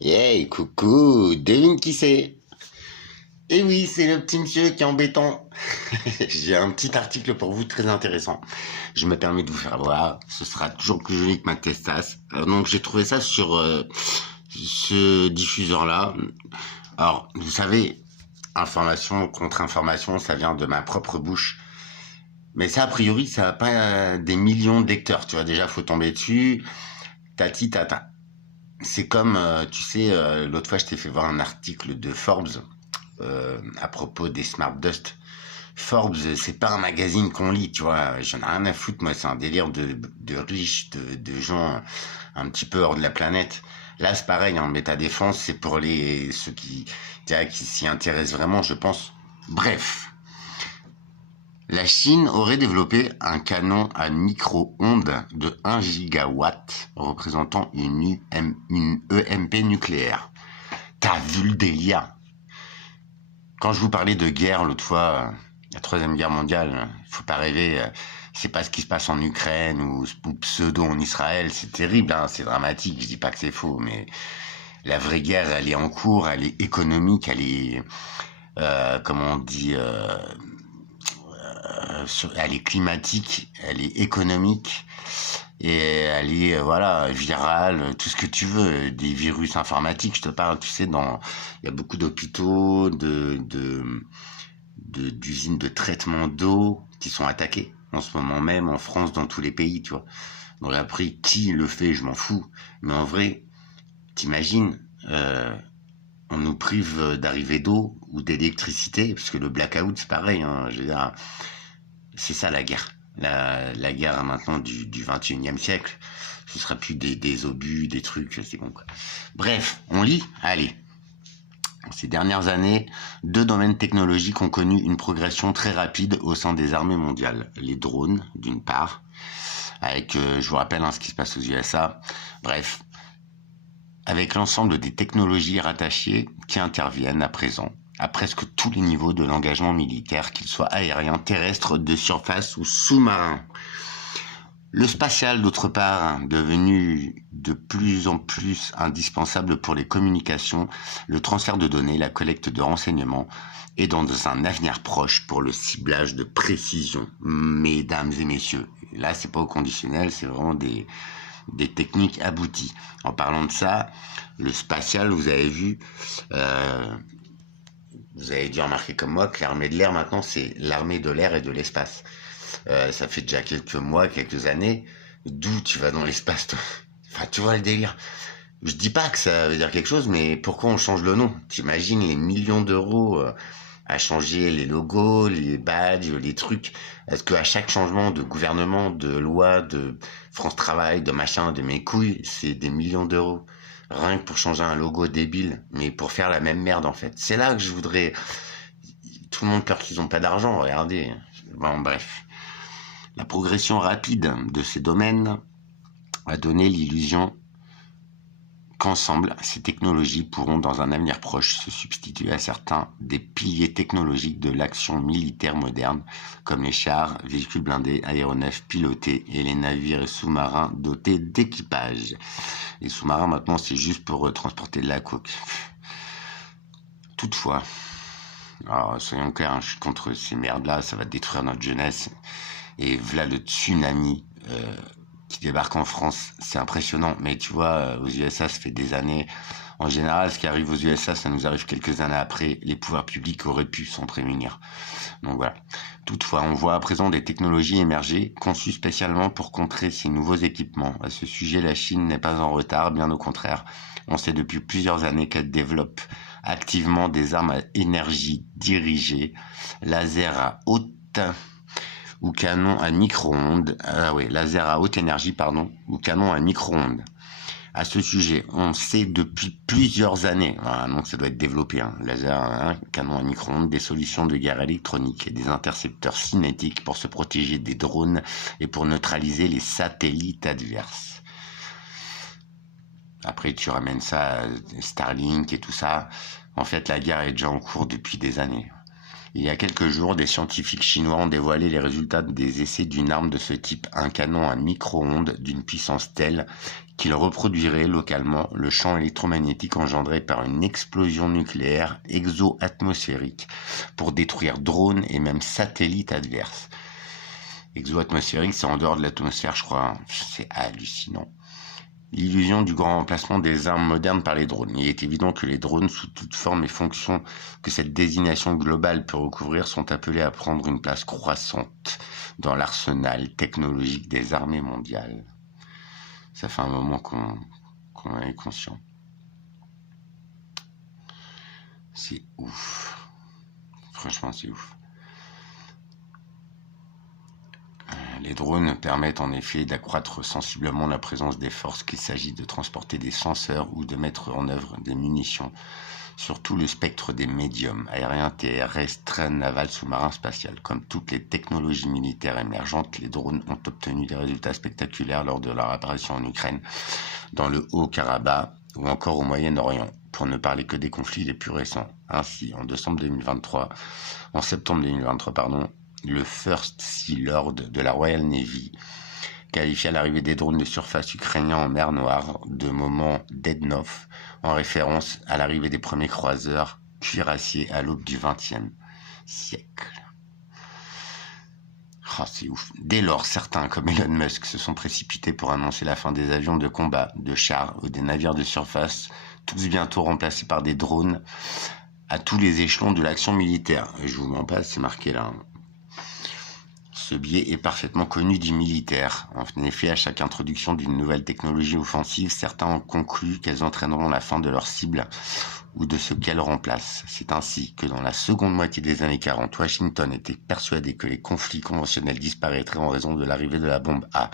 Hey, coucou, devine qui c'est? Eh oui, c'est le petit monsieur qui est embêtant. J'ai un petit article pour vous très intéressant. Je me permets de vous faire voir. Ce sera toujours plus joli que ma testasse. Donc j'ai trouvé ça sur ce diffuseur-là. Alors, vous savez, information contre information, ça vient de ma propre bouche. Mais ça, a priori, ça n'a pas des millions de lecteurs. Tu vois, déjà, faut tomber dessus. Tati tata. C'est comme, tu sais, l'autre fois, je t'ai fait voir un article de Forbes à propos des Smart Dust. Forbes, c'est pas un magazine qu'on lit, tu vois. J'en ai rien à foutre, moi. C'est un délire de riches, de gens un petit peu hors de la planète. Là, c'est pareil, hein, mais ta défense, c'est pour ceux qui s'y intéressent vraiment, je pense. Bref. La Chine aurait développé un canon à micro-ondes de 1 gigawatt représentant une EMP nucléaire. T'as vu le délire? Quand je vous parlais de guerre l'autre fois, la troisième guerre mondiale, faut pas rêver. C'est pas ce qui se passe en Ukraine ou pseudo en Israël. C'est terrible, hein, c'est dramatique. Je dis pas que c'est faux, mais la vraie guerre, elle est en cours, elle est économique, elle est, comment on dit, elle est climatique, elle est économique et elle est voilà virale, tout ce que tu veux, des virus informatiques. Je te parle, tu sais, il y a beaucoup d'hôpitaux, d'usines de traitement d'eau qui sont attaquées en ce moment même en France, dans tous les pays, tu vois. Donc après, qui le fait, je m'en fous. Mais en vrai, t'imagines, on nous prive d'arrivée d'eau ou d'électricité, parce que le blackout, c'est pareil, hein, je veux dire, c'est ça la guerre. La guerre maintenant du 21e siècle. Ce sera plus des obus, des trucs, c'est bon quoi. Bref, on lit. Allez. Ces dernières années, deux domaines technologiques ont connu une progression très rapide au sein des armées mondiales. Les drones, d'une part, avec, je vous rappelle, hein, ce qui se passe aux USA. Bref, avec l'ensemble des technologies rattachées qui interviennent à présent à presque tous les niveaux de l'engagement militaire, qu'il soit aérien, terrestre, de surface ou sous-marin. Le spatial, d'autre part, devenu de plus en plus indispensable pour les communications, le transfert de données, la collecte de renseignements, et dans un avenir proche pour le ciblage de précision. Mesdames et messieurs, là c'est pas au conditionnel, c'est vraiment des techniques abouties. En parlant de ça, le spatial, vous avez vu, vous avez dû remarquer comme moi que l'armée de l'air maintenant, c'est l'armée de l'air et de l'espace. Ça fait déjà quelques mois, quelques années. D'où tu vas dans l'espace, toi? Enfin, tu vois le délire. Je dis pas que ça veut dire quelque chose, mais pourquoi on change le nom? T'imagines les millions d'euros à changer les logos, les badges, les trucs. Est-ce qu'à chaque changement de gouvernement, de loi, de France Travail, de machin, de mes couilles, c'est des millions d'euros? Rien que pour changer un logo débile, mais pour faire la même merde en fait. C'est là que je voudrais... Tout le monde peur qu'ils ont pas d'argent, regardez. Bon, bref. La progression rapide de ces domaines a donné l'illusion qu'ensemble, ces technologies pourront dans un avenir proche se substituer à certains des piliers technologiques de l'action militaire moderne, comme les chars, véhicules blindés, aéronefs pilotés et les navires et sous-marins dotés d'équipage. Les sous-marins, maintenant, c'est juste pour transporter de la coke. Toutefois, alors, soyons clairs, hein, je suis contre ces merdes-là, ça va détruire notre jeunesse. Et voilà le tsunami qui débarque en France, c'est impressionnant. Mais tu vois, aux USA, ça fait des années. En général, ce qui arrive aux USA, ça nous arrive quelques années après. Les pouvoirs publics auraient pu s'en prémunir. Donc voilà. Toutefois, on voit à présent des technologies émerger, conçues spécialement pour contrer ces nouveaux équipements. À ce sujet, la Chine n'est pas en retard, bien au contraire. On sait depuis plusieurs années qu'elle développe activement des armes à énergie dirigée, laser à haute ou canon à micro-ondes, laser à haute énergie, pardon, ou canon à micro-ondes. À ce sujet, on sait depuis plusieurs années, voilà, donc ça doit être développé, hein, laser, hein, canon à micro-ondes, des solutions de guerre électronique et des intercepteurs cinétiques pour se protéger des drones et pour neutraliser les satellites adverses. Après, tu ramènes ça à Starlink et tout ça. En fait, la guerre est déjà en cours depuis des années. Il y a quelques jours, des scientifiques chinois ont dévoilé les résultats des essais d'une arme de ce type, un canon à micro-ondes d'une puissance telle qu'il reproduirait localement le champ électromagnétique engendré par une explosion nucléaire exo-atmosphérique pour détruire drones et même satellites adverses. Exo-atmosphérique, c'est en dehors de l'atmosphère, je crois. C'est hallucinant. L'illusion du grand remplacement des armes modernes par les drones. Il est évident que les drones, sous toute forme et fonction que cette désignation globale peut recouvrir, sont appelés à prendre une place croissante dans l'arsenal technologique des armées mondiales. Ça fait un moment qu'on en est conscient. C'est ouf. Franchement, c'est ouf. Les drones permettent en effet d'accroître sensiblement la présence des forces, qu'il s'agisse de transporter des senseurs ou de mettre en œuvre des munitions sur tout le spectre des médiums, aériens, terrestres, navals, sous-marins, spatial. Comme toutes les technologies militaires émergentes, les drones ont obtenu des résultats spectaculaires lors de leur apparition en Ukraine, dans le Haut-Karabakh ou encore au Moyen-Orient, pour ne parler que des conflits les plus récents. Ainsi, en septembre 2023, le First Sea Lord de la Royal Navy qualifia l'arrivée des drones de surface ukrainiens en mer Noire de moment Dednov, en référence à l'arrivée des premiers croiseurs cuirassiers à l'aube du XXe siècle. Oh, c'est ouf. Dès lors, certains, comme Elon Musk, se sont précipités pour annoncer la fin des avions de combat, de chars ou des navires de surface, tous bientôt remplacés par des drones à tous les échelons de l'action militaire. Et je vous mens pas, c'est marqué là. Ce biais est parfaitement connu du militaire. En effet, à chaque introduction d'une nouvelle technologie offensive, certains ont conclu qu'elles entraîneront la fin de leur cible ou de ce qu'elles remplacent. C'est ainsi que dans la seconde moitié des années 40, Washington était persuadé que les conflits conventionnels disparaîtraient en raison de l'arrivée de la bombe A.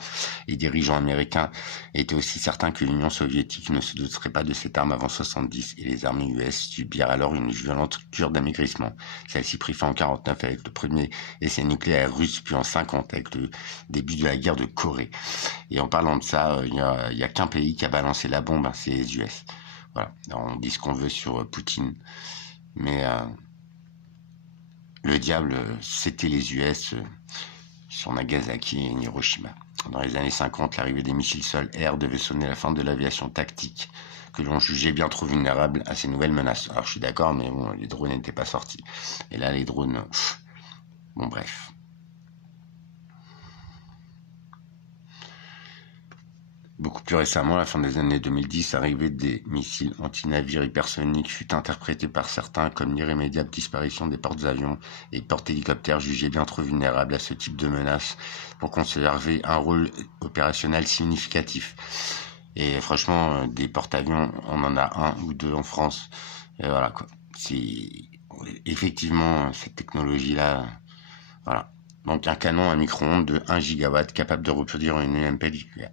Les dirigeants américains étaient aussi certains que l'Union soviétique ne se doterait pas de cette arme avant 70 et les armées US subirent alors une violente cure d'amaigrissement. Celle-ci prit fin en 49 avec le premier essai nucléaire russe, puis en 50 avec le début de la guerre de Corée. Et en parlant de ça, il y a qu'un pays qui a balancé la bombe, c'est les US. Voilà, on dit ce qu'on veut sur Poutine, mais le diable, c'était les US sur Nagasaki et Hiroshima. Dans les années 50, l'arrivée des missiles sol-air devait sonner la fin de l'aviation tactique, que l'on jugeait bien trop vulnérable à ces nouvelles menaces. Alors je suis d'accord, mais bon, les drones n'étaient pas sortis. Et là, les drones... Bon, bref. Beaucoup plus récemment, à la fin des années 2010, l'arrivée des missiles anti-navires hypersoniques fut interprétée par certains comme l'irrémédiable disparition des porte-avions et porte-hélicoptères jugés bien trop vulnérables à ce type de menace pour conserver un rôle opérationnel significatif. Et franchement, des porte-avions, on en a un ou deux en France. Et voilà quoi. C'est effectivement cette technologie-là. Voilà. Donc un canon à micro-ondes de 1 gigawatt capable de reproduire une UMP nucléaire.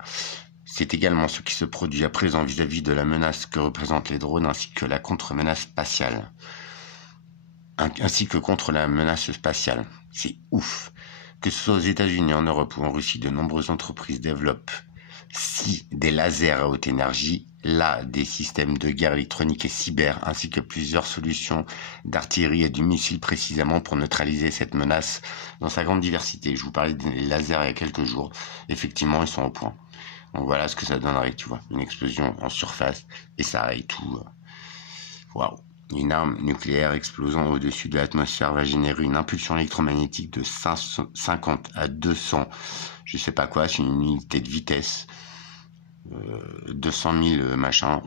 C'est également ce qui se produit à présent vis-à-vis de la menace que représentent les drones ainsi que la contre-menace spatiale. Ainsi que contre la menace spatiale. C'est ouf. Que ce soit aux États-Unis, en Europe ou en Russie, de nombreuses entreprises développent des lasers à haute énergie, des systèmes de guerre électronique et cyber, ainsi que plusieurs solutions d'artillerie et du missile précisément pour neutraliser cette menace dans sa grande diversité. Je vous parlais des lasers il y a quelques jours. Effectivement, ils sont au point. Donc voilà ce que ça donnerait, tu vois, une explosion en surface et ça aille tout. Waouh. Une arme nucléaire explosant au-dessus de l'atmosphère va générer une impulsion électromagnétique de 50 à 200, je sais pas quoi, c'est une unité de vitesse, 200 000 machin,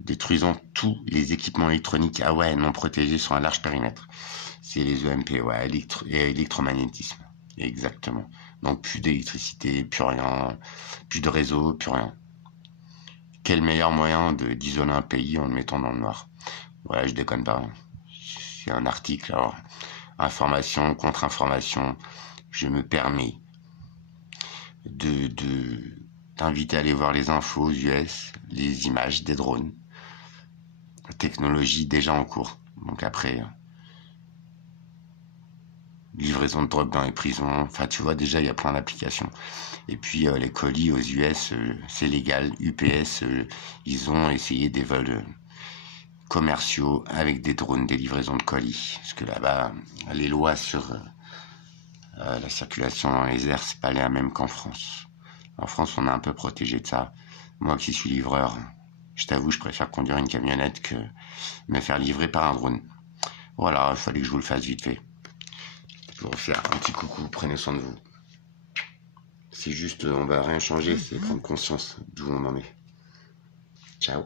détruisant tous les équipements électroniques non protégés sur un large périmètre. C'est les EMP, électromagnétisme, exactement. Donc plus d'électricité, plus rien, plus de réseau, plus rien. Quel meilleur moyen d'isoler un pays en le mettant dans le noir? Voilà, je déconne pas. C'est un article, alors, information, contre-information. Je me permets t'inviter à aller voir les infos aux US, les images des drones. La technologie déjà en cours. Donc après... livraison de drogue dans les prisons, enfin tu vois déjà il y a plein d'applications. Et puis les colis aux US, c'est légal. UPS, ils ont essayé des vols commerciaux avec des drones, des livraisons de colis. Parce que là-bas, les lois sur la circulation dans les airs, c'est pas les mêmes qu'en France. En France, on est un peu protégé de ça. Moi qui suis livreur, je t'avoue, je préfère conduire une camionnette que me faire livrer par un drone. Voilà, il fallait que je vous le fasse vite fait. Pour faire un petit coucou, prenez soin de vous. C'est juste, on va rien changer, c'est prendre conscience d'où on en est. Ciao.